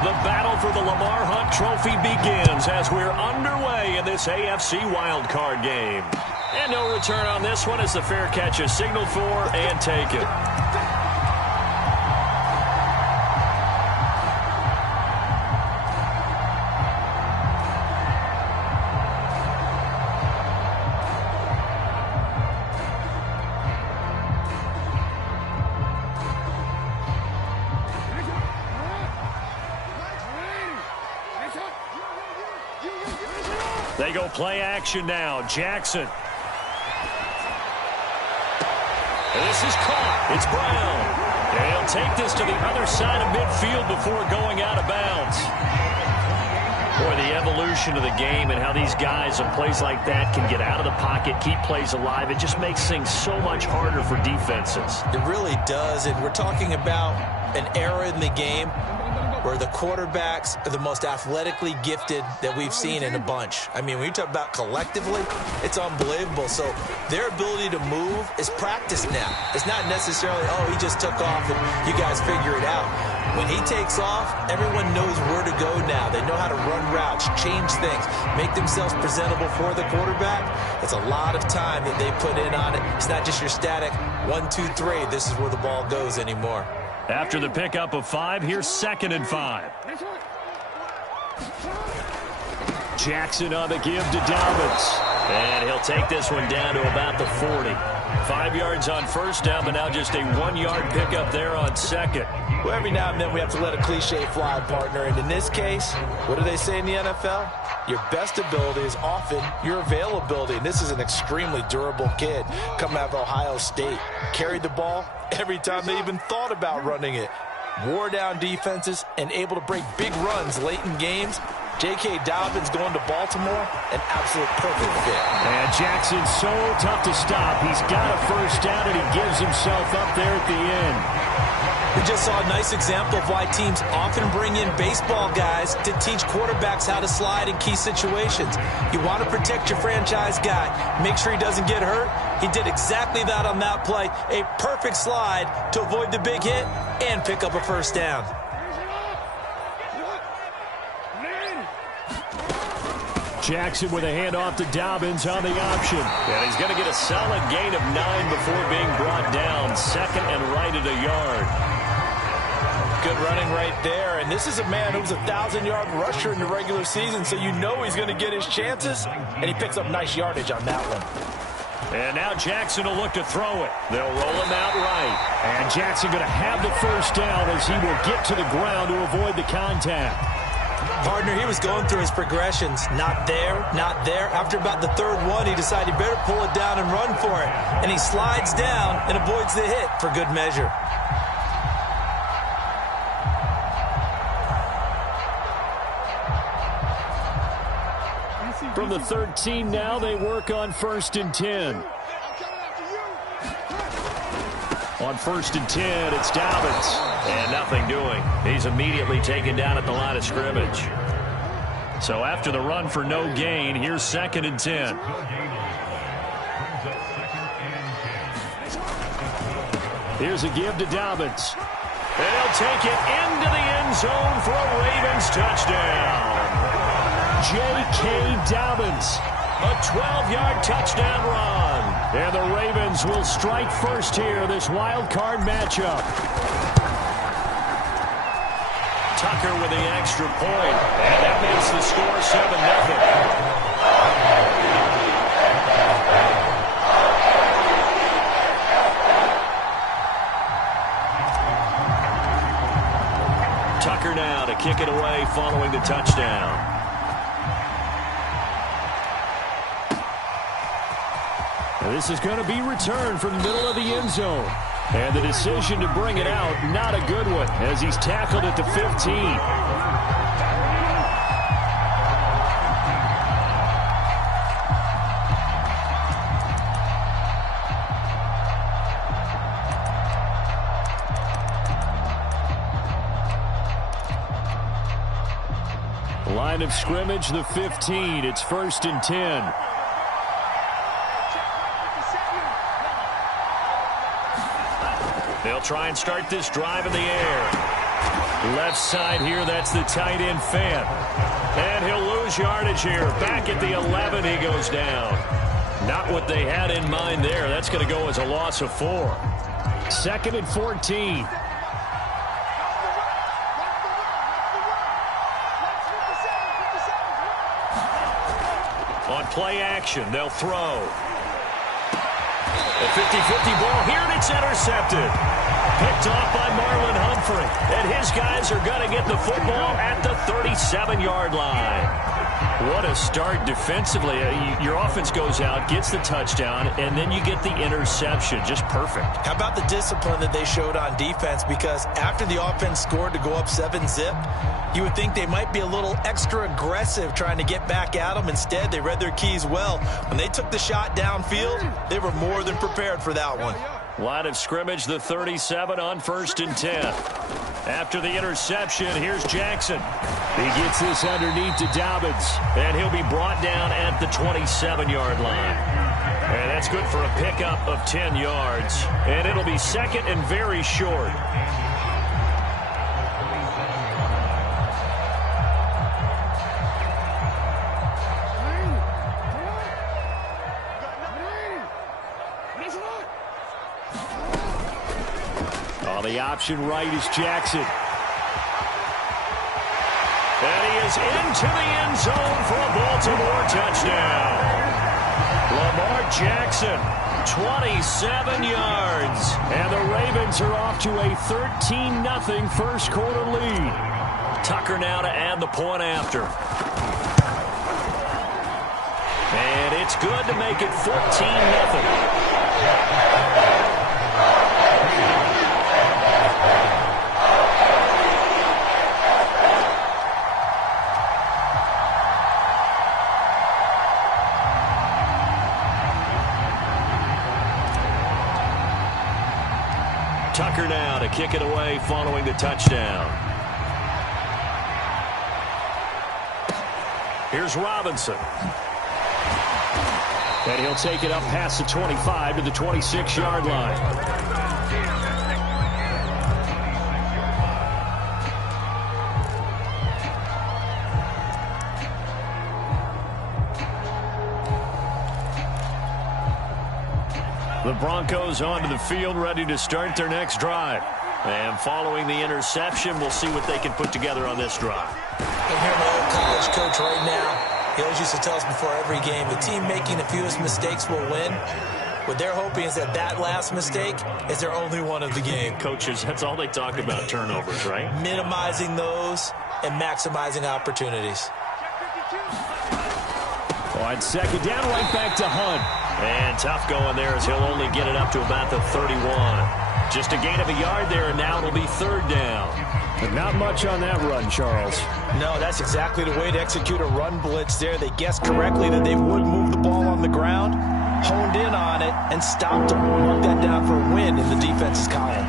The battle for the Lamar Hunt Trophy begins as we're underway in this AFC wildcard game. And no return on this one as the fair catch is signaled for and taken. They go play action now. Jackson. And this is caught. It's Brown. And he'll take this to the other side of midfield before going out of bounds. Boy, the evolution of the game and how these guys in plays like that can get out of the pocket, keep plays alive, it just makes things so much harder for defenses. It really does, and we're talking about an era in the game where the quarterbacks are the most athletically gifted that we've seen in a bunch. I mean, when you talk about collectively, it's unbelievable. So their ability to move is practiced now. It's not necessarily, oh, he just took off and you guys figure it out. When he takes off, everyone knows where to go now. They know how to run routes, change things, make themselves presentable for the quarterback. It's a lot of time that they put in on it. It's not just your static 1, 2, 3. This is where the ball goes anymore. After the pickup of 5, here's 2nd and 5. Jackson on the give to Dobbins. And he'll take this one down to about the 40. 5 yards on first down, but now just a 1-yard pickup there on 2nd. Well, every now and then we have to let a cliche fly, partner. And in this case, what do they say in the NFL? Your best ability is often your availability. And this is an extremely durable kid coming out of Ohio State. Carried the ball every time they even thought about running it. Wore down defenses and able to break big runs late in games. J.K. Dobbins going to Baltimore, an absolute perfect fit. And Jackson's so tough to stop. He's got a first down, and he gives himself up there at the end. We just saw a nice example of why teams often bring in baseball guys to teach quarterbacks how to slide in key situations. You want to protect your franchise guy. Make sure he doesn't get hurt. He did exactly that on that play. A perfect slide to avoid the big hit and pick up a first down. Jackson with a handoff to Dobbins on the option. And he's going to get a solid gain of 9 before being brought down. 2nd and right at a yard. Good running right there. And this is a man who's a 1,000-yard rusher in the regular season, so you know he's going to get his chances. And he picks up nice yardage on that one. And now Jackson will look to throw it. They'll roll him out right. And Jackson going to have the first down as he will get to the ground to avoid the contact. Partner, he was going through his progressions. Not there, not there. After about the 3rd one, he decided he better pull it down and run for it. And he slides down and avoids the hit for good measure. From the 13 now, they work on 1st and 10. On 1st and 10, it's Dobbins. And nothing doing. He's immediately taken down at the line of scrimmage. So after the run for no gain, here's 2nd and 10. Here's a give to Dobbins. And he'll take it into the end zone for a Ravens touchdown. J.K. Dobbins, a 12-yard touchdown run. And the Ravens will strike first here, this wild card matchup. Tucker with the extra point. And that makes the score 7-0. Tucker now to kick it away following the touchdown. This is going to be returned from the middle of the end zone. And the decision to bring it out, not a good one, as he's tackled at the 15. Line of scrimmage, the 15. It's 1st and 10. They'll try and start this drive in the air. Left side here, that's the tight end fan. And he'll lose yardage here. Back at the 11, he goes down. Not what they had in mind there. That's going to go as a loss of 4. 2nd and 14. On play action, they'll throw. A 50-50 ball here, and it's intercepted. Picked off by Marlon Humphrey. And his guys are going to get the football at the 37-yard line. What a start defensively. Your offense goes out, gets the touchdown, and then you get the interception. Just perfect. How about the discipline that they showed on defense? Because after the offense scored to go up 7-zip, you would think they might be a little extra aggressive trying to get back at them. Instead, they read their keys well. When they took the shot downfield, they were more than prepared for that one. Line of scrimmage, the 37 on 1st and 10. After the interception, here's Jackson. He gets this underneath to Dobbins, and he'll be brought down at the 27-yard line. And that's good for a pickup of 10 yards. And it'll be 2nd and very short. On the option right is Jackson. And he is into the end zone for a Baltimore touchdown. Lamar Jackson, 27 yards. And the Ravens are off to a 13-0 first quarter lead. Tucker now to add the point after. And it's good to make it 14-0. Tucker now to kick it away following the touchdown. Here's Robinson. And he'll take it up past the 25 to the 26-yard line. The Broncos onto the field, ready to start their next drive. And following the interception, we'll see what they can put together on this drive. I hear my old college coach right now. He always used to tell us before every game, the team making the fewest mistakes will win. What they're hoping is that that last mistake is their only one of the game. Coaches, that's all they talk about, turnovers, right? Minimizing those and maximizing opportunities. On 2nd down, right back to Hunt. And tough going there as he'll only get it up to about the 31. Just a gain of a yard there, and now it'll be 3rd down. But not much on that run, Charles. No, that's exactly the way to execute a run blitz there. They guessed correctly that they would move the ball on the ground, honed in on it, and stopped them. Mark that down for a win in the defense's column.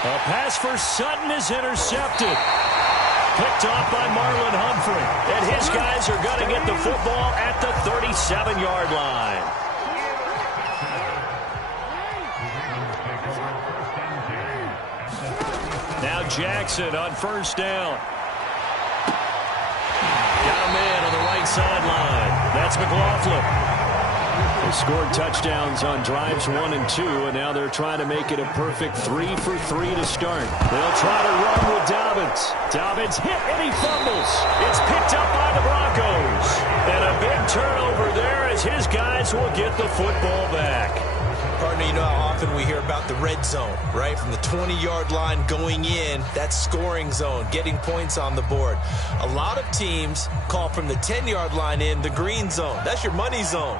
A pass for Sutton is intercepted. Picked off by Marlon Humphrey. And his guys are going to get the football at the 37-yard line. Now Jackson on 1st down. Got him in on the right sideline. That's McLaughlin. They scored touchdowns on drives 1 and 2, and now they're trying to make it a perfect 3 for 3 to start. They'll try to run with Dobbins. Dobbins hit, and he fumbles. It's picked up by the Broncos. And a big turnover there as his guys will get the football back. Partner, you know how often we hear about the red zone, right? From the 20-yard line going in, that's scoring zone, getting points on the board. A lot of teams call from the 10-yard line in the green zone. That's your money zone.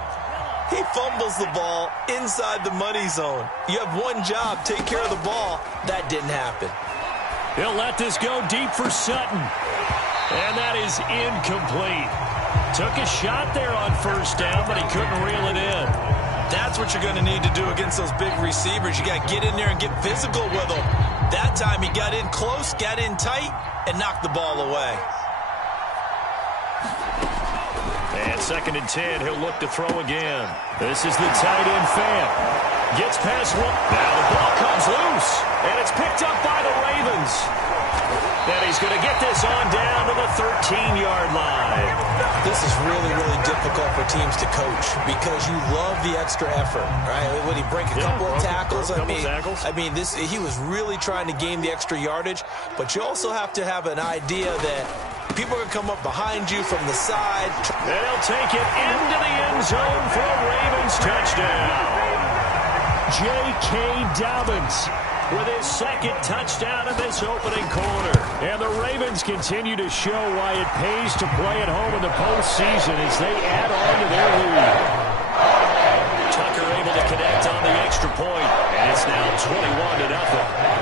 He fumbles the ball inside the money zone. You have one job, take care of the ball. That didn't happen. He'll let this go deep for Sutton. And that is incomplete. Took a shot there on 1st down, but he couldn't reel it in. That's what you're going to need to do against those big receivers. You got to get in there and get physical with them. That time he got in close, got in tight, and knocked the ball away. And 2nd and 10, he'll look to throw again. This is the tight end fan. Gets past one. Now the ball comes loose, and it's picked up by the Ravens. And he's going to get this on down to the 13-yard line. This is really, really difficult for teams to coach because you love the extra effort, right? Would he break a couple of tackles? I mean, he was really trying to gain the extra yardage, but you also have to have an idea that people are going to come up behind you from the side. And he'll take it into the end zone for a Ravens touchdown. J.K. Dobbins with his second touchdown in this opening quarter. And the Ravens continue to show why it pays to play at home in the postseason as they add on to their lead. Tucker able to connect on the extra point, and it's now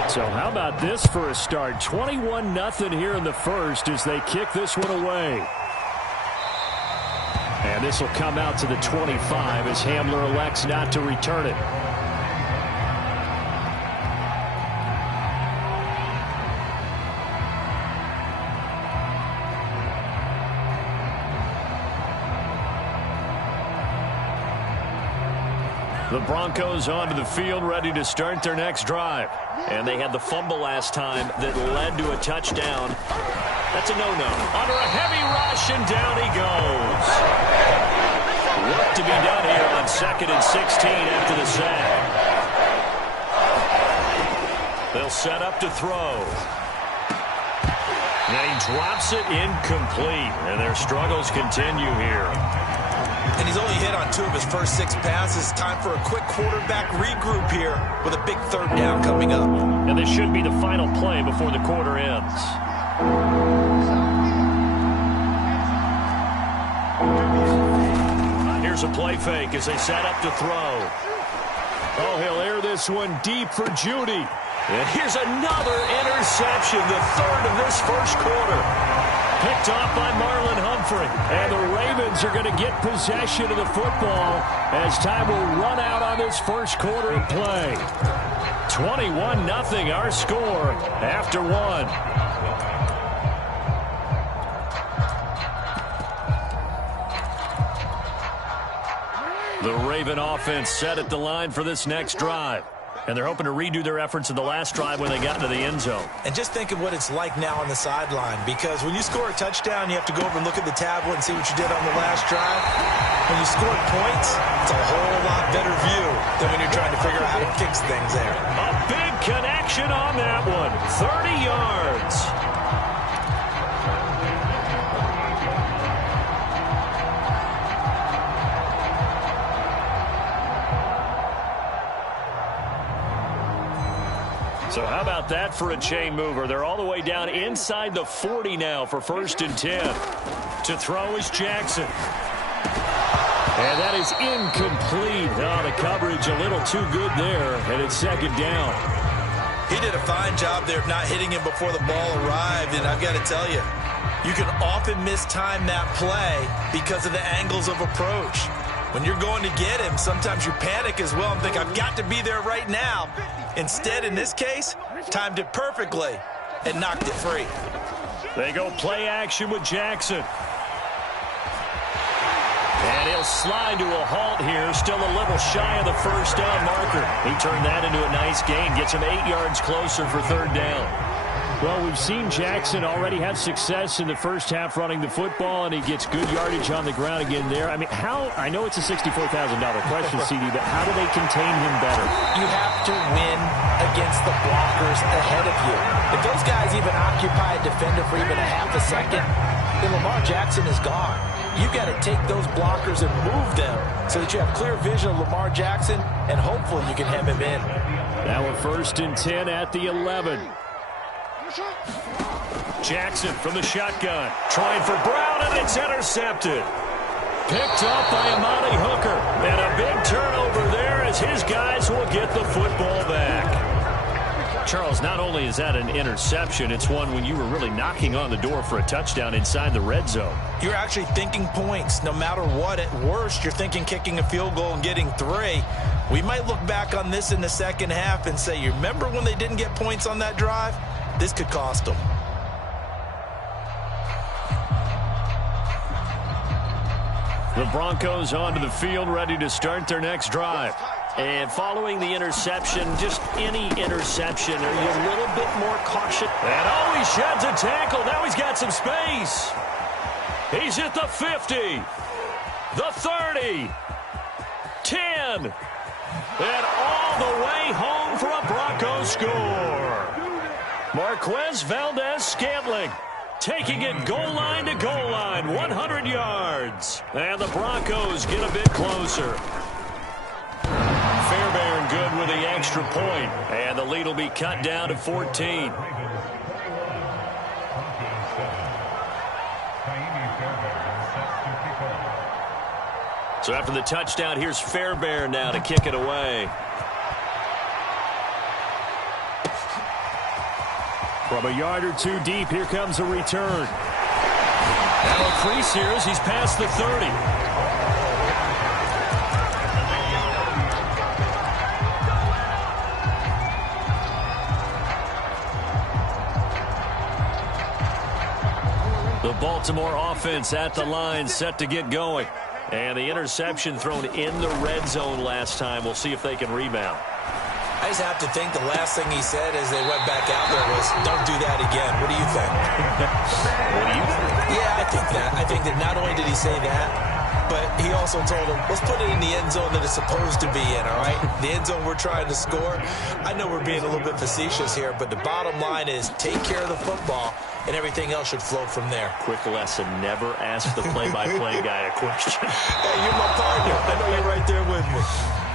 21-0. So how about this for a start? 21-0 here in the first as they kick this one away. And this will come out to the 25 as Hamler elects not to return it. The Broncos onto the field, ready to start their next drive. And they had the fumble last time that led to a touchdown. That's a no-no. Under a heavy rush, and down he goes. Work to be done here on 2nd and 16 after the sack. They'll set up to throw. And he drops it incomplete. And their struggles continue here. And he's only hit on 2 of his first 6 passes. Time for a quick quarterback regroup here with a big 3rd down coming up. And this should be the final play before the quarter ends. Here's a play fake as they set up to throw. Oh, he'll air this one deep for Judy. And here's another interception, the 3rd of this first quarter. Picked off by Marlon Humphrey. And the Ravens are going to get possession of the football as time will run out on this first quarter of play. 21-0 our score after 1. The Raven offense set at the line for this next drive. And they're hoping to redo their efforts in the last drive when they got into the end zone. And just think of what it's like now on the sideline, because when you score a touchdown, you have to go over and look at the tablet and see what you did on the last drive. When you scored points, it's a whole lot better view than when you're trying to figure out how to fix things there. A big connection on that one. 30 yards. So how about that for a chain mover? They're all the way down inside the 40 now for 1st and 10. To throw is Jackson. And that is incomplete. Oh, the coverage a little too good there, and it's 2nd down. He did a fine job there of not hitting him before the ball arrived, and I've got to tell you, you can often mistime that play because of the angles of approach. When you're going to get him, sometimes you panic as well and think, I've got to be there right now. Instead, in this case, timed it perfectly and knocked it free. They go play action with Jackson. And he'll slide to a halt here, still a little shy of the 1st down marker. He turned that into a nice gain, gets him 8 yards closer for 3rd down. Well, we've seen Jackson already have success in the first half running the football, and he gets good yardage on the ground again there. I mean, I know it's a $64,000 question, CD, but how do they contain him better? You have to win against the blockers ahead of you. If those guys even occupy a defender for even a half a second, then Lamar Jackson is gone. You've got to take those blockers and move them so that you have clear vision of Lamar Jackson, and hopefully you can hem him in. Now a 1st and 10 at the 11. Jackson from the shotgun, trying for Brown, and it's intercepted. Picked up by Amani Hooker, and a big turnover there as his guys will get the football back. Charles, not only is that an interception, it's one when you were really knocking on the door for a touchdown inside the red zone. You're actually thinking points. No matter what, at worst, you're thinking kicking a field goal and getting 3. We might look back on this in the second half and say, you remember when they didn't get points on that drive? This could cost them. The Broncos onto the field, ready to start their next drive. And following the interception, just any interception, are you a little bit more cautious? And oh, he sheds a tackle. Now he's got some space. He's at the 50, the 30, 10, and all the way home for a Broncos score. Marquez Valdez-Scantling taking it goal line to goal line, 100 yards. And the Broncos get a bit closer. Fairbairn good with the extra point, and the lead will be cut down to 14. So after the touchdown, here's Fairbairn now to kick it away. From a yard or two deep, here comes a return. Now a crease here as he's past the 30. The Baltimore offense at the line, set to get going. And the interception thrown in the red zone last time. We'll see if they can rebound. I just have to think the last thing he said as they went back out there was, don't do that again. What do you think? What do you think? Yeah, I think that. I think that not only did he say that, but he also told him, let's put it in the end zone that it's supposed to be in, all right? The end zone we're trying to score. I know we're being a little bit facetious here, but the bottom line is take care of the football, and everything else should flow from there. Quick lesson, never ask the play-by-play guy a question. Hey, you're my partner. I know you're right there with me.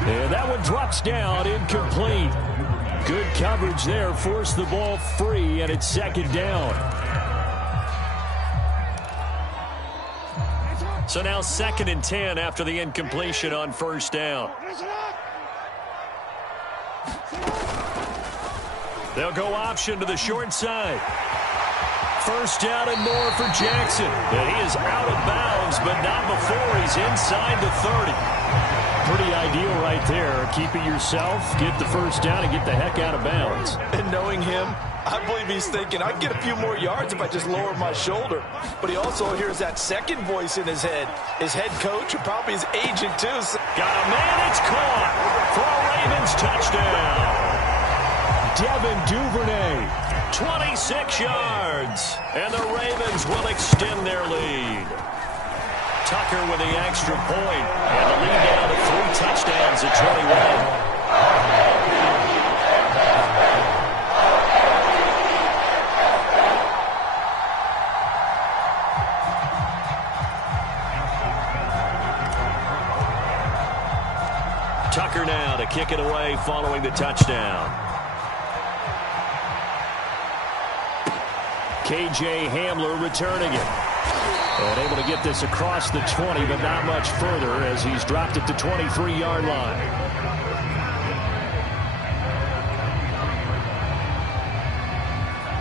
And that one drops down, incomplete. Good coverage there, forced the ball free, and it's second down. So now 2nd and 10 after the incompletion on first down. They'll go option to the short side. First down and more for Jackson. And he is out of bounds, but not before he's inside the 30. Pretty ideal right there. Keep it yourself, get the first down, and get the heck out of bounds. And knowing him, I believe he's thinking, I'd get a few more yards if I just lower my shoulder. But he also hears that second voice in his head. His head coach, or probably his agent, too. Got a man, it's caught for a Ravens touchdown. Devin Duvernay, 26 yards. And the Ravens will extend their lead. Tucker with the extra point, and the lead down to 3 touchdowns at 21. Tucker now to kick it away following the touchdown. KJ Hamler returning it. And able to get this across the 20, but not much further as he's dropped it to 23-yard line.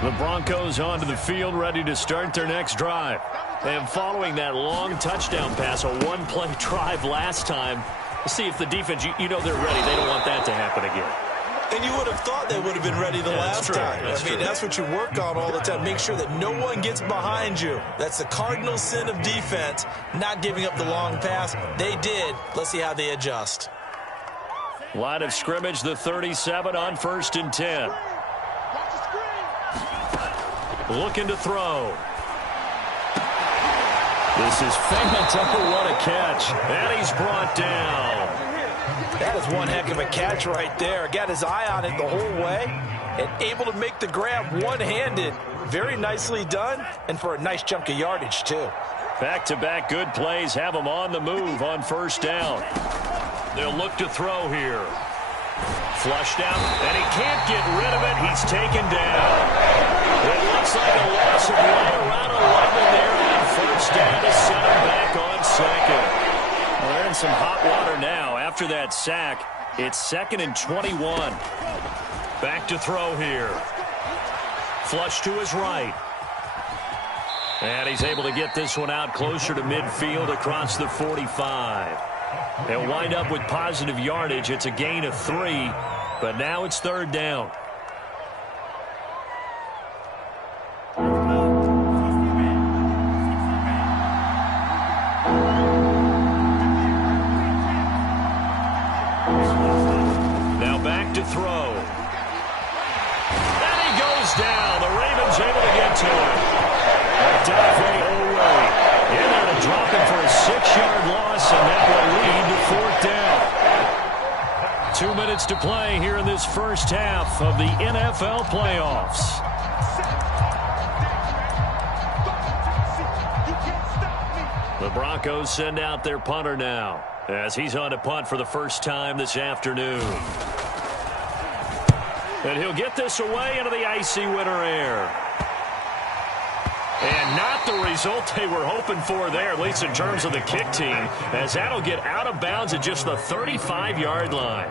The Broncos onto the field, ready to start their next drive. And following that long touchdown pass, a one-play drive last time, see if the defense, you know they're ready. They don't want that to happen again. And you would have thought they would have been ready the last time. I mean, that's what you work on all the time. Make sure that no one gets behind you. That's the cardinal sin of defense, not giving up the long pass. They did. Let's see how they adjust. Line of scrimmage, the 37 on 1st and 10. Looking to throw. This is Fangio. What a catch. And he's brought down. That is one heck of a catch right there. Got his eye on it the whole way and able to make the grab one-handed. Very nicely done, and for a nice chunk of yardage, too. Back-to-back good plays have him on the move on first down. They'll look to throw here. Flushed out, and he can't get rid of it. He's taken down. It looks like a loss of right around 11 there on first down to set him back on second. Well, they're in some hot water now. After that sack, it's 2nd and 21. Back to throw here. Flush to his right. And he's able to get this one out closer to midfield across the 45. They'll wind up with positive yardage. It's a gain of 3, but now it's 3rd down. to him. Dafe away. In there to drop him for a 6-yard loss, and that will lead to 4th down. 2 minutes to play here in this first half of the NFL playoffs. The Broncos send out their punter now, as he's on to punt for the first time this afternoon. And he'll get this away into the icy winter air. And not the result they were hoping for there, at least in terms of the kick team, as that'll get out of bounds at just the 35-yard line.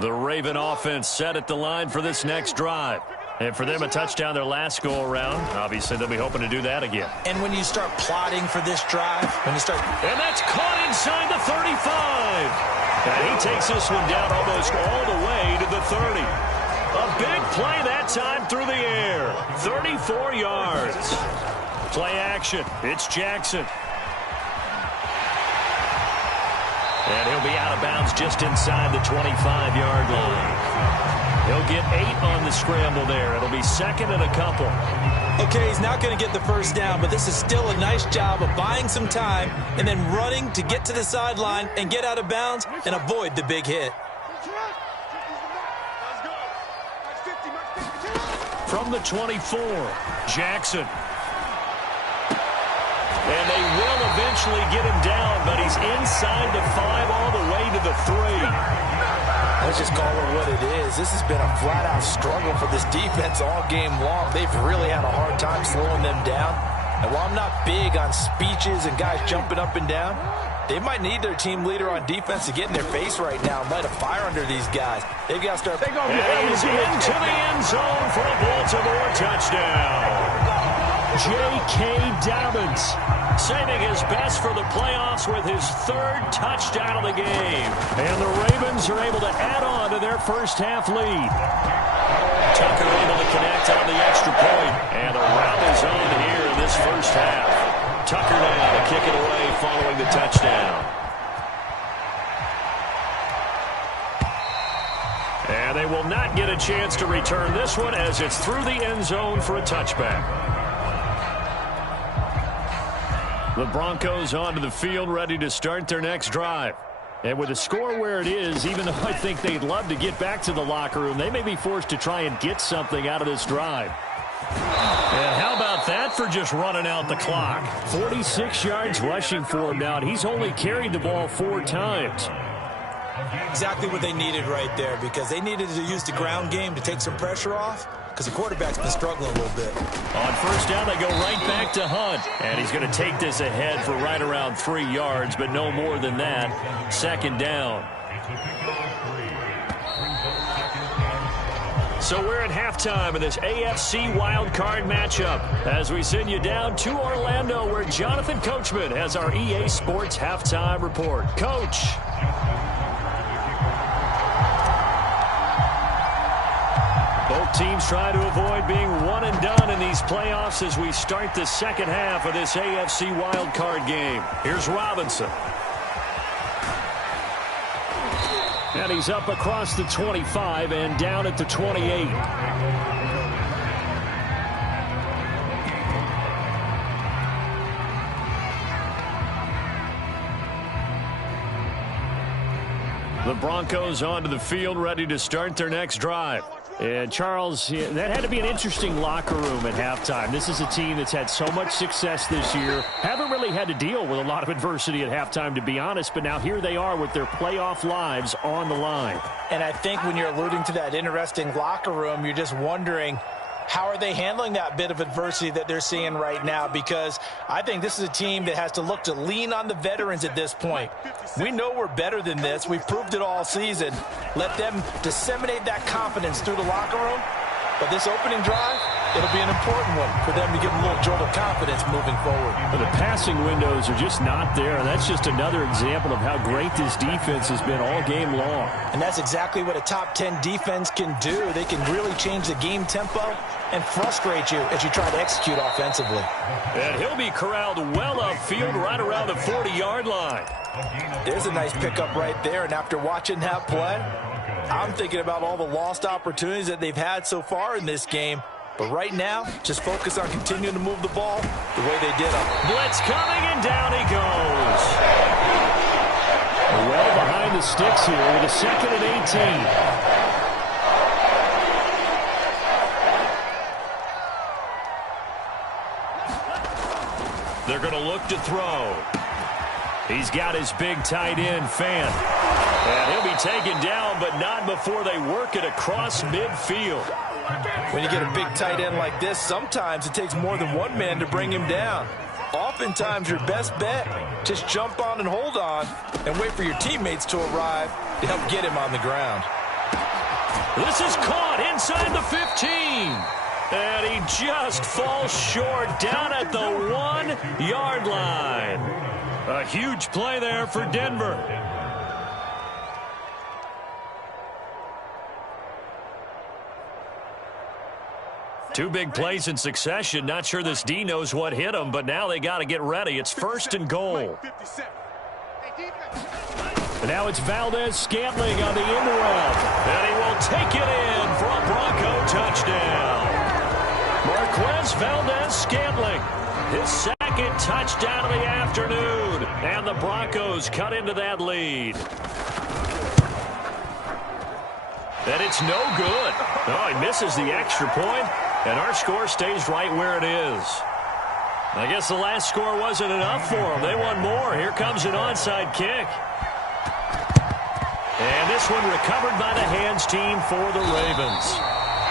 The Raven offense set at the line for this next drive. And for them, a touchdown their last go-around. Obviously, they'll be hoping to do that again. And when you start plotting for this drive, And that's caught inside the 35. And he takes this one down almost all the way to the 30. A big play that time through the air. 34 yards. Play action. It's Jackson. And he'll be out of bounds just inside the 25-yard line. He'll get 8 on the scramble there. It'll be 2nd and a couple. Okay, he's not going to get the first down, but this is still a nice job of buying some time and then running to get to the sideline and get out of bounds and avoid the big hit. From the 24, Jackson. And they will eventually get him down, but he's inside the 5 all the way to the 3. Let's just call it what it is. This has been a flat-out struggle for this defense all game long. They've really had a hard time slowing them down. And while I'm not big on speeches and guys jumping up and down, they might need their team leader on defense to get in their face right now and light a fire under these guys. They've got to start. And he's into the end zone for a Baltimore touchdown. J.K. Dobbins saving his best for the playoffs with his 3rd touchdown of the game. And the Ravens are able to add on to their first half lead. Tucker able to connect on the extra point. And the rout is on here in this first half. Tucker now to kick it away following the touchdown. And they will not get a chance to return this one as it's through the end zone for a touchback. The Broncos onto the field, ready to start their next drive. And with the score where it is, even though I think they'd love to get back to the locker room, they may be forced to try and get something out of this drive. And how about that for just running out the clock? 46 yards rushing for him now, and he's only carried the ball 4 times. Exactly what they needed right there, because they needed to use the ground game to take some pressure off, because the quarterback's been struggling a little bit. On first down, they go right back to Hunt. And he's going to take this ahead for right around 3 yards, but no more than that. 2nd down. So we're at halftime of this AFC wildcard matchup as we send you down to Orlando, where Jonathan Coachman has our EA Sports halftime report. Coach. Both teams try to avoid being one and done in these playoffs as we start the second half of this AFC wildcard game. Here's Robinson. And he's up across the 25 and down at the 28. The Broncos onto the field, ready to start their next drive. And, Charles, that had to be an interesting locker room at halftime. This is a team that's had so much success this year. Haven't really had to deal with a lot of adversity at halftime, to be honest. But now here they are with their playoff lives on the line. And I think when you're alluding to that interesting locker room, you're just wondering, how are they handling that bit of adversity that they're seeing right now? Because I think this is a team that has to look to lean on the veterans at this point. We know we're better than this. We've proved it all season. Let them disseminate that confidence through the locker room. But this opening drive, it'll be an important one for them to give them a little jolt of confidence moving forward. But the passing windows are just not there. And that's just another example of how great this defense has been all game long. And that's exactly what a top 10 defense can do. They can really change the game tempo and frustrate you as you try to execute offensively. And he'll be corralled well upfield right around the 40-yard line. There's a nice pickup right there. And after watching that play, I'm thinking about all the lost opportunities that they've had so far in this game. But right now, just focus on continuing to move the ball the way they did them. Blitz coming, and down he goes. Well behind the sticks here with a 2nd and 18. They're going to look to throw. He's got his big tight end, Fan. And he'll be taken down, but not before they work it across midfield. When you get a big tight end like this, sometimes it takes more than one man to bring him down. Oftentimes, your best bet, just jump on and hold on and wait for your teammates to arrive to help get him on the ground. This is caught inside the 15. And he just falls short down at the 1-yard line. A huge play there for Denver. Two big plays in succession. Not sure this D knows what hit him, but now they got to get ready. It's 1st and goal. And now it's Valdez-Scantling on the end route. And he will take it in for a Bronco touchdown. Marquez Valdez-Scantling, his 2nd touchdown of the afternoon. And the Broncos cut into that lead. And it's no good. Oh, he misses the extra point, and our score stays right where it is. I guess the last score wasn't enough for them. They want more. Here comes an onside kick. And this one recovered by the hands team for the Ravens.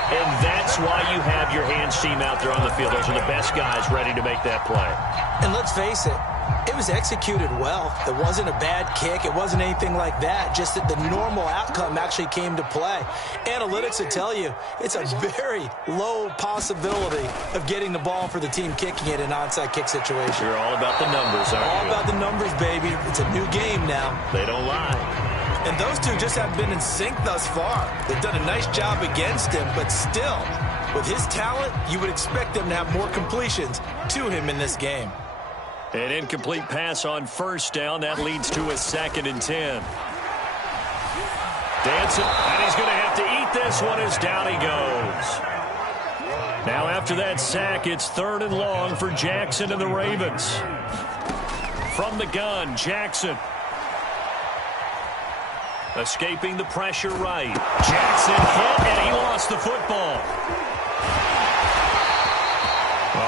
And that's why you have your hands team out there on the field. Those are the best guys ready to make that play. And let's face it, it was executed well. It wasn't a bad kick. It wasn't anything like that. Just that the normal outcome actually came to play. Analytics will tell you it's a very low possibility of getting the ball for the team kicking it in an onside kick situation. You're all about the numbers, aren't you? All about the numbers, baby. It's a new game now. They don't lie. And those two just have been in sync thus far. They've done a nice job against him, but still, with his talent, you would expect them to have more completions to him in this game. An incomplete pass on 1st down. That leads to a 2nd and 10. Dancing, and he's going to have to eat this one as down he goes. Now after that sack, it's 3rd and long for Jackson and the Ravens. From the gun, Jackson. Escaping the pressure right. Jackson hit, and he lost the football.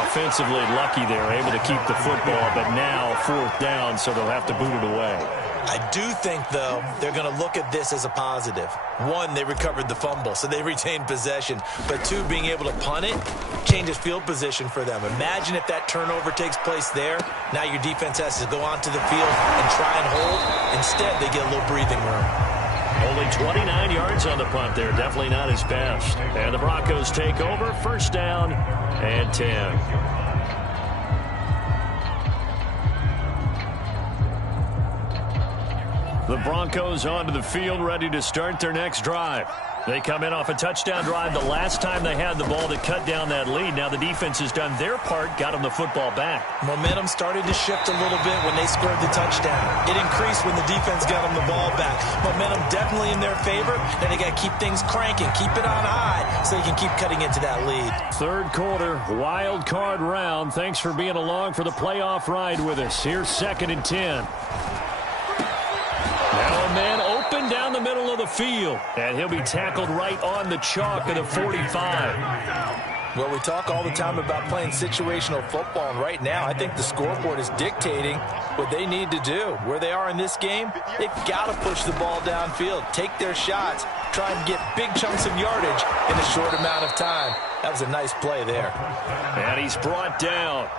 Offensively lucky there, able to keep the football, but now 4th down, so they'll have to boot it away. I do think, though, they're going to look at this as a positive. 1, they recovered the fumble, so they retained possession. But 2, being able to punt it changes field position for them. Imagine if that turnover takes place there. Now your defense has to go onto the field and try and hold. Instead, they get a little breathing room. Only 29 yards on the punt there. Definitely not his best. And the Broncos take over. 1st down and 10. The Broncos onto the field, ready to start their next drive. They come in off a touchdown drive the last time they had the ball to cut down that lead. Now the defense has done their part, got them the football back. Momentum started to shift a little bit when they scored the touchdown. It increased when the defense got them the ball back. Momentum definitely in their favor. Then they got to keep things cranking, keep it on high so they can keep cutting into that lead. 3rd quarter, wild card round. Thanks for being along for the playoff ride with us. Here's 2nd and 10. Now a man open down the middle of the field, and he'll be tackled right on the chalk of the 45. Well, we talk all the time about playing situational football, and right now I think the scoreboard is dictating what they need to do. Where they are in this game, they've got to push the ball downfield, take their shots, try and get big chunks of yardage in a short amount of time. That was a nice play there. And he's brought down.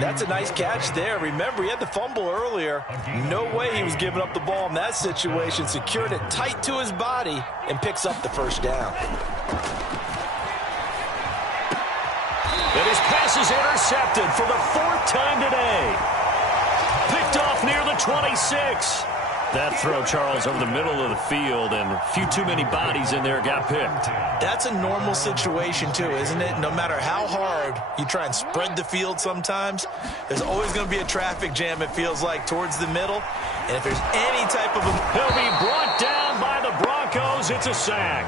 That's a nice catch there. Remember, he had the fumble earlier. No way he was giving up the ball in that situation. Secured it tight to his body and picks up the 1st down. And his pass is intercepted for the 4th time today. Picked off near the 26. That throw, Charles, over the middle of the field, and a few too many bodies in there got picked. That's a normal situation, too, isn't it? No matter how hard you try and spread the field sometimes, there's always going to be a traffic jam, it feels like, towards the middle. And if there's any type of... He'll be brought down by the Broncos goes. It's a sack.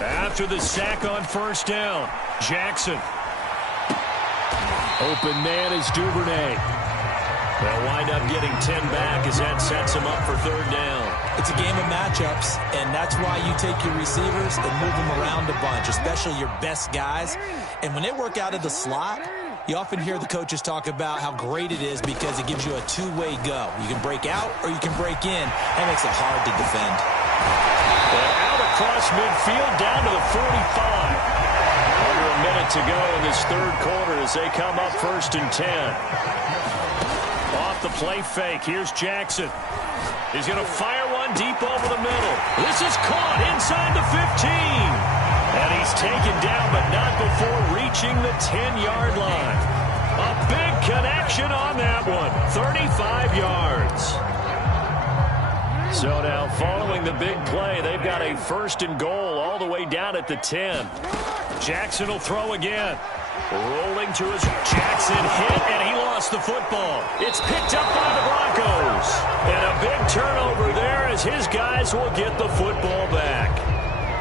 After the sack on first down, Jackson. Open man is Duvernay. They'll wind up getting 10 back as that sets him up for third down. It's a game of matchups, and that's why you take your receivers and move them around a bunch, especially your best guys. And when they work out of the slot, you often hear the coaches talk about how great it is because it gives you a two-way go. You can break out or you can break in. That makes it hard to defend. And out across midfield down to the 45. Under a minute to go in this third quarter as they come up 1st and 10. Off the play fake. Here's Jackson. He's going to fire one deep over the middle. This is caught inside the 15. And he's taken down, but not before reaching the 10-yard line. A big connection on that one. 35 yards. So now following the big play, they've got a 1st and goal all the way down at the 10. Jackson will throw again. Rolling to his Jackson hit, and he lost the football. It's picked up by the Broncos. And a big turnover there as his guys will get the football back.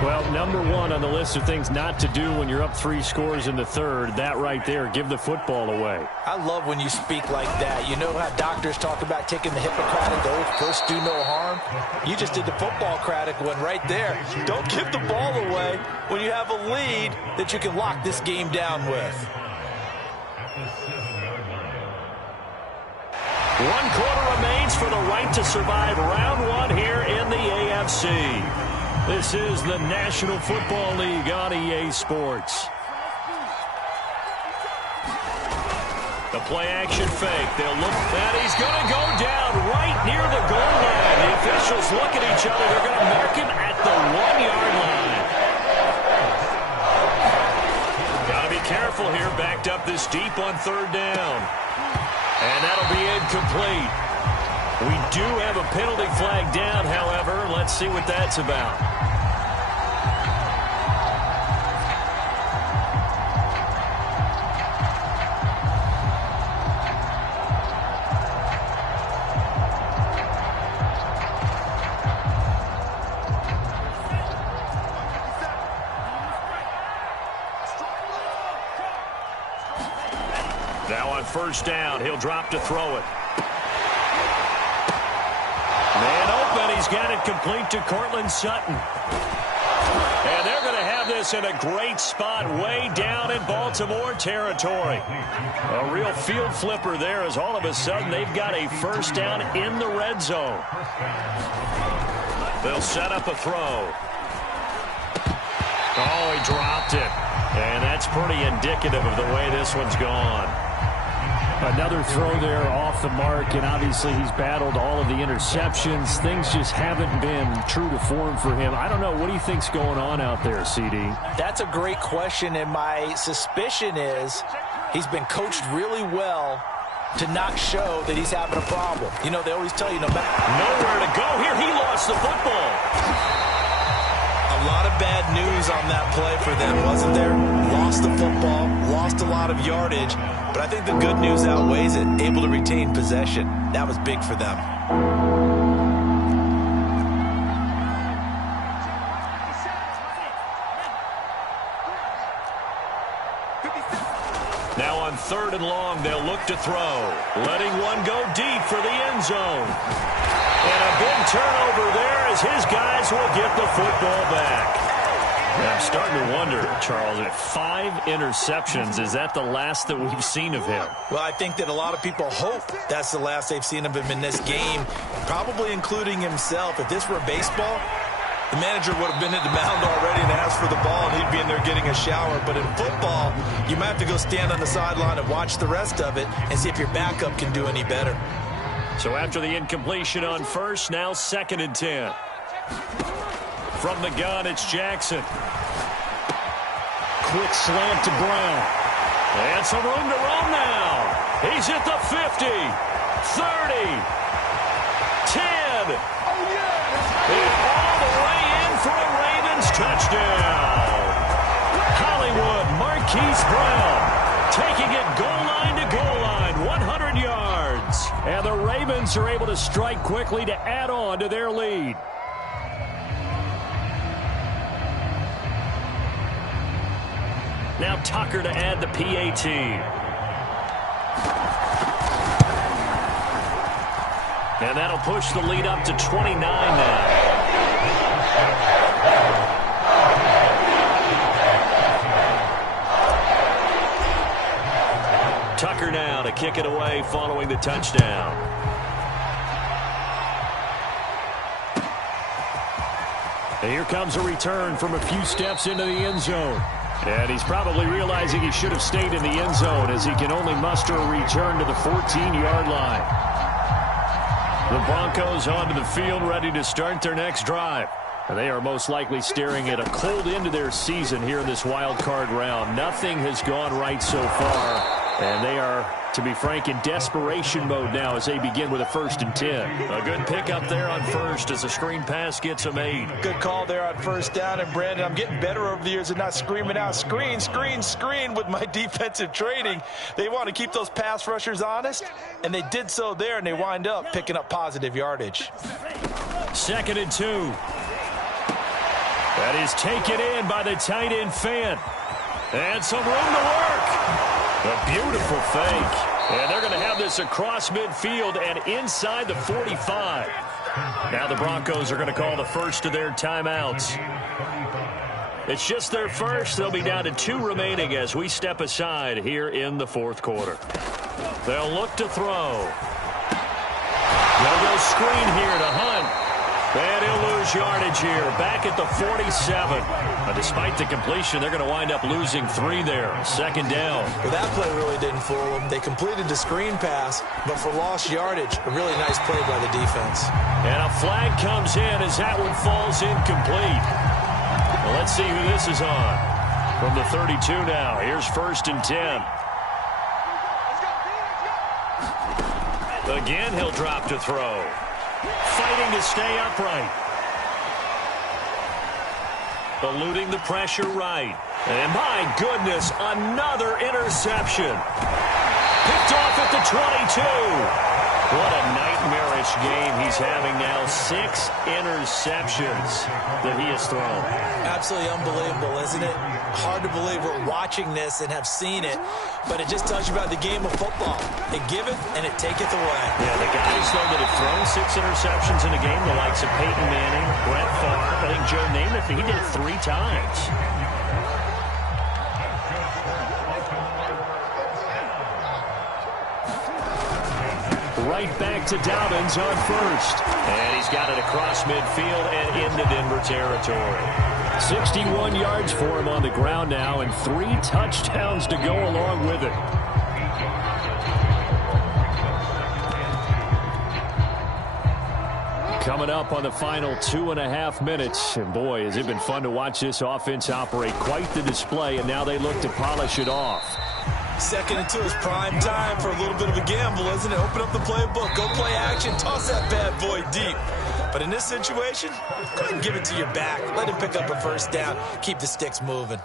Well, number one on the list of things not to do when you're up 3 scores in the third, that right there, give the football away. I love when you speak like that. You know how doctors talk about taking the Hippocratic oath, first do no harm? You just did the football-cratic one right there. Don't give the ball away when you have a lead that you can lock this game down with. 1 quarter remains for the right to survive round 1 here in the AFC. This is the National Football League on EA Sports. The play-action fake. They'll look, and he's going to go down right near the goal line. The officials look at each other. They're going to mark him at the 1-yard line. Got to be careful here. Backed up this deep on 3rd down. And that'll be incomplete. We do have a penalty flag down, however. Let's see what that's about. Now on 1st down, he'll drop to throw it. Man open, he's got it complete to Cortland Sutton. And they're going to have this in a great spot way down in Baltimore territory. A real field flipper there as all of a sudden they've got a 1st down in the red zone. They'll set up a throw. Oh, he dropped it. And that's pretty indicative of the way this one's gone. Another throw there off the mark, and obviously he's battled all of the interceptions. Things just haven't been true to form for him. I don't know. What do you think's going on out there, CD? That's a great question, and my suspicion is he's been coached really well to not show that he's having a problem. You know, they always tell you no matter. Nowhere to go here. He lost the football. A lot of bad news on that play for them, wasn't there? Lost the football, lost a lot of yardage, but I think the good news outweighs it. Able to retain possession. That was big for them. Now on 3rd and long, they'll look to throw. Letting one go deep for the end zone. And a big turnover there as his guys will get the football back. And I'm starting to wonder, Charles, if 5 interceptions, is that the last that we've seen of him? Well, I think that a lot of people hope that's the last they've seen of him in this game, probably including himself. If this were baseball, the manager would have been at the mound already and asked for the ball, and he'd be in there getting a shower. But in football, you might have to go stand on the sideline and watch the rest of it and see if your backup can do any better. So after the incompletion on 1st, now 2nd and 10. From the gun, it's Jackson. Quick slant to Brown. And some room to roam now. He's at the 50, 30, 10. And all the way in for a Ravens touchdown. Hollywood Marquise Brown taking it goal line to goal line, 100 yards. Ravens are able to strike quickly to add on to their lead. Now Tucker to add the PAT. And that'll push the lead up to 29 now. Tucker now to kick it away following the touchdown. And here comes a return from a few steps into the end zone. And he's probably realizing he should have stayed in the end zone as he can only muster a return to the 14-yard line. The Broncos onto the field ready to start their next drive. And they are most likely staring at a cold end to their season here in this wild card round. Nothing has gone right so far. And they are, to be frank, in desperation mode now as they begin with a 1st and 10. A good pickup there on first as the screen pass gets a made. Good call there on first down. And, Brandon, I'm getting better over the years at not screaming out, screen, screen, screen with my defensive training. They want to keep those pass rushers honest, and they did so there, and they wind up picking up positive yardage. 2nd and 2. That is taken in by the tight end Fant. And some room to work. A beautiful fake. And they're going to have this across midfield and inside the 45. Now the Broncos are going to call the first of their timeouts. It's just their first. They'll be down to 2 remaining as we step aside here in the 4th quarter. They'll look to throw. They'll go screen here to Hunt. And he'll lose yardage here, back at the 47. Despite the completion, they're going to wind up losing 3 there. 2nd down. Well, that play really didn't fool them. They completed the screen pass, but for lost yardage, a really nice play by the defense. And a flag comes in as that one falls incomplete. Well, let's see who this is on. From the 32 now, here's 1st and 10. Again, he'll drop to throw. Fighting to stay upright. Eluding the pressure right. And my goodness, another interception. Picked off at the 22. What a nightmarish game he's having now. 6 interceptions that he has thrown. Absolutely unbelievable, isn't it? Hard to believe we're watching this and have seen it, but it just tells you about the game of football. It giveth and it taketh away. Yeah, the guys, though, that have thrown 6 interceptions in a game, the likes of Peyton Manning, Brett Favre, I think Joe Namath, he did it 3 times. Right back to Dobbins on first. And he's got it across midfield and into Denver territory. 61 yards for him on the ground now and 3 touchdowns to go along with it. Coming up on the final 2.5 minutes. And boy, has it been fun to watch this offense operate. Quite the display, and now they look to polish it off. 2nd and 2 is prime time for a little bit of a gamble, isn't it? Open up the playbook, go play action, toss that bad boy deep. But in this situation, go ahead and give it to your back. Let him pick up a 1st down. Keep the sticks moving.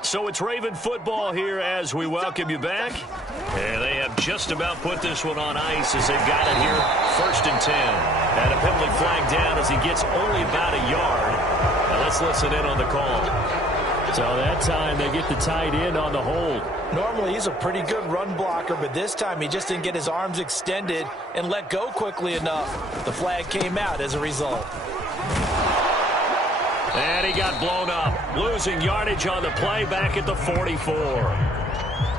So it's Raven football here as we welcome you back. And they have just about put this one on ice as they've got it here. 1st and 10. And a penalty flag down as he gets only about a yard. Now let's listen in on the call. So that time they get the tight end on the hold. Normally he's a pretty good run blocker, but this time he just didn't get his arms extended and let go quickly enough. The flag came out as a result. And he got blown up, losing yardage on the play back at the 44.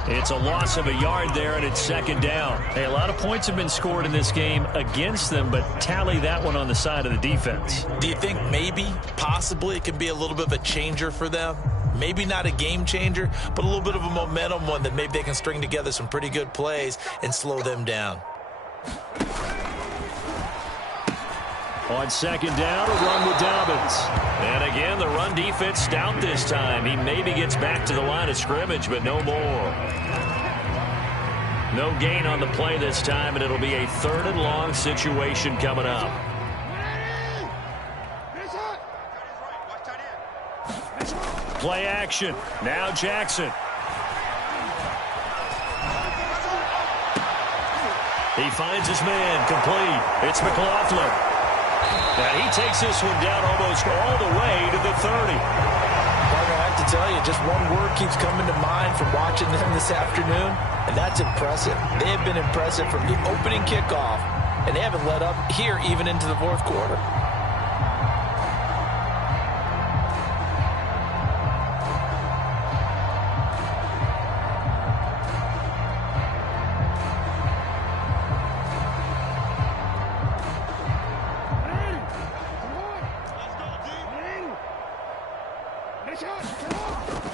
It's a loss of a yard there, and it's 2nd down. Hey, a lot of points have been scored in this game against them, but tally that one on the side of the defense. Do you think maybe, possibly, it can be a little bit of a changer for them? Maybe not a game changer, but a little bit of a momentum one that maybe they can string together some pretty good plays and slow them down. On 2nd down, a run with Dobbins. And again, the run defense stout this time. He maybe gets back to the line of scrimmage, but no more. No gain on the play this time, and it'll be a 3rd and long situation coming up. Play action. Now Jackson. He finds his man, complete. It's McLaughlin. And he takes this one down almost all the way to the 30. Partner, I have to tell you, just one word keeps coming to mind from watching them this afternoon, and that's impressive. They have been impressive from the opening kickoff, and they haven't let up here even into the fourth quarter.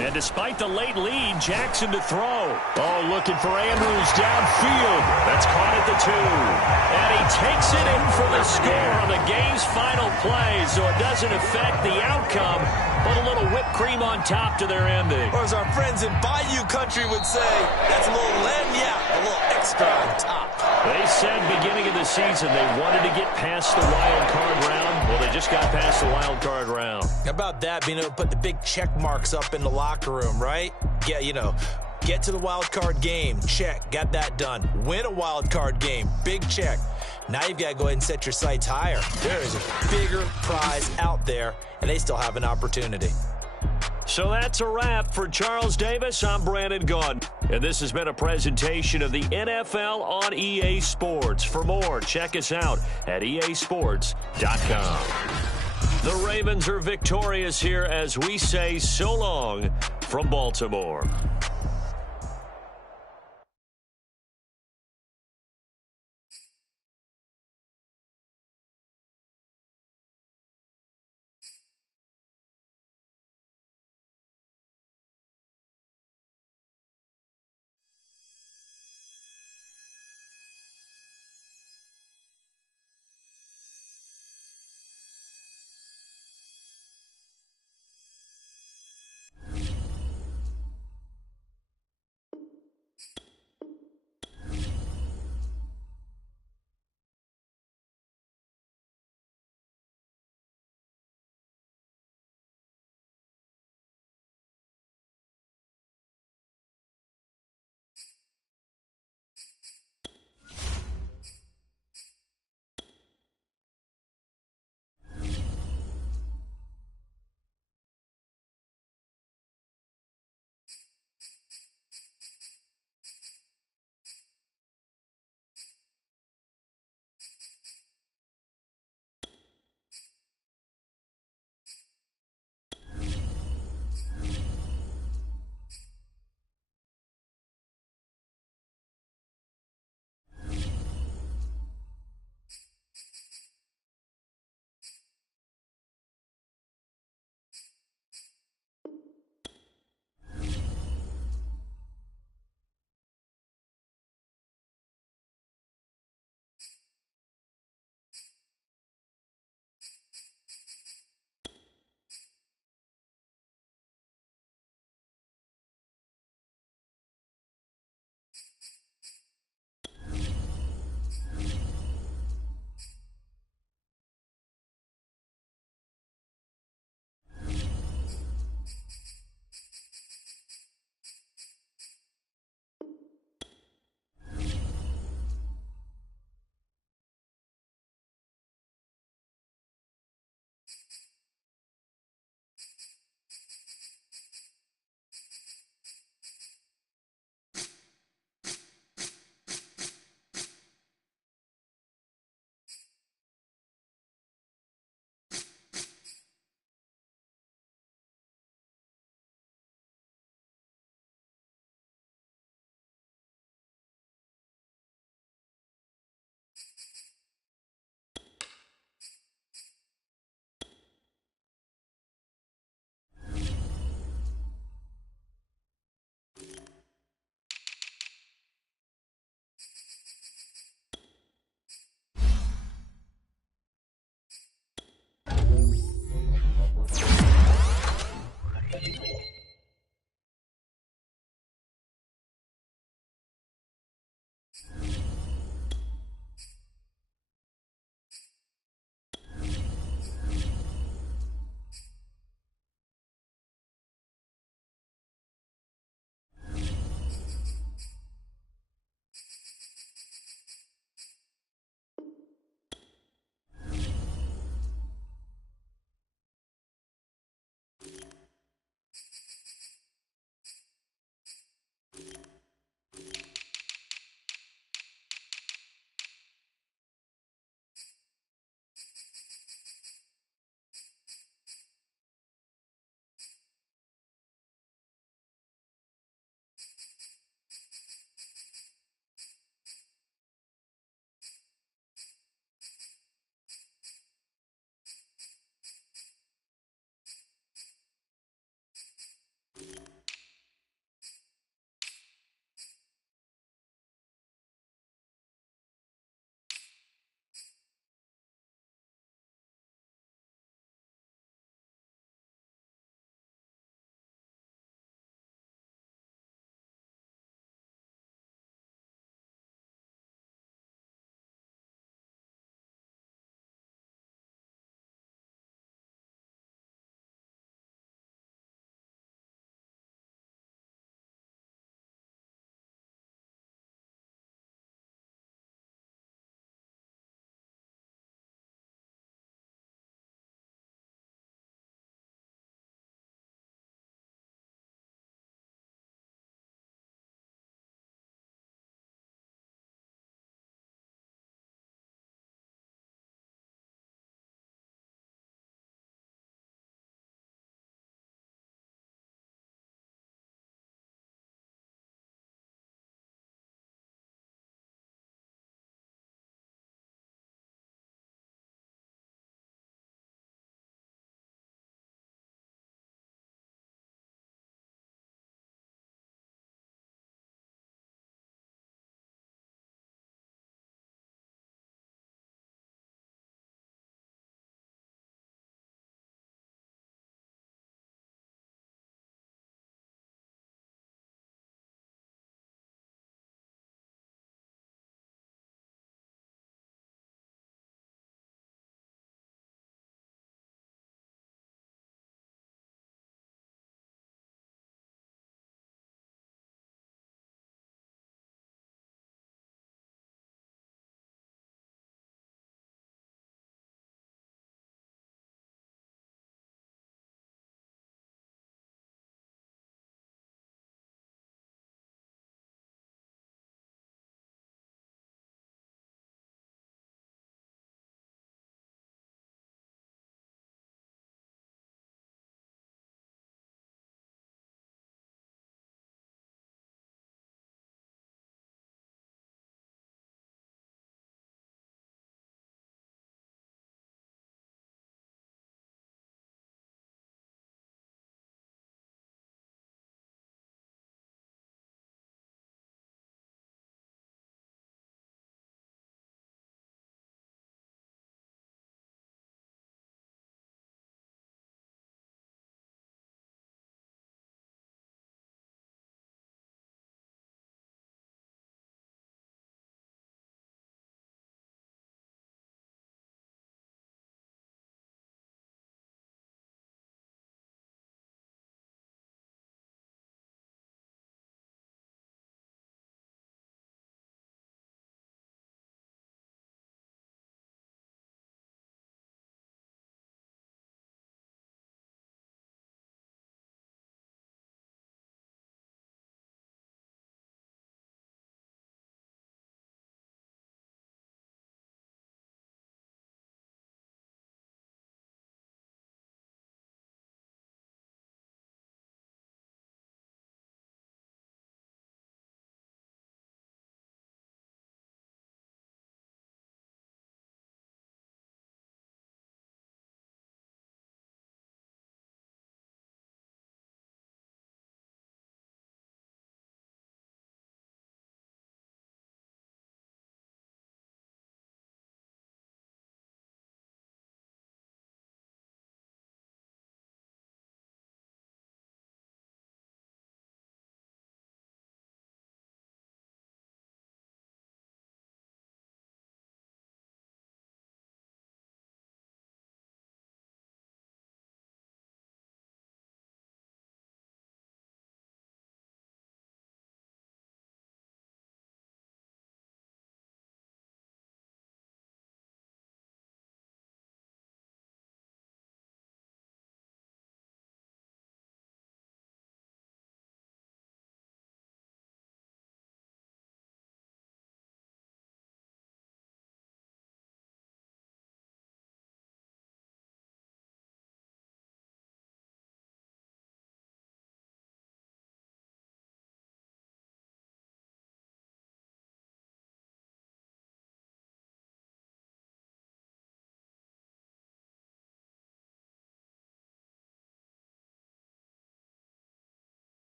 And despite the late lead, Jackson to throw. Oh, looking for Andrews downfield. That's caught at the 2. And he takes it in for the score on the game's final play, so it doesn't affect the outcome, but a little whipped cream on top to their ending. Or as our friends in Bayou Country would say, that's a little lagniappe, a little extra on top. They said beginning of the season they wanted to get past the wild card round. Well, they just got past the wild card round. How about that, being able to put the big check marks up in the locker room, right? Get to the wild card game. Check. Got that done. Win a wild card game. Big check. Now you've got to go ahead and set your sights higher. There is a bigger prize out there, and they still have an opportunity. So that's a wrap for Charles Davis. I'm Brandon Gaudin, and this has been a presentation of the NFL on EA Sports. For more, check us out at easports.com. The Ravens are victorious here as we say so long from Baltimore.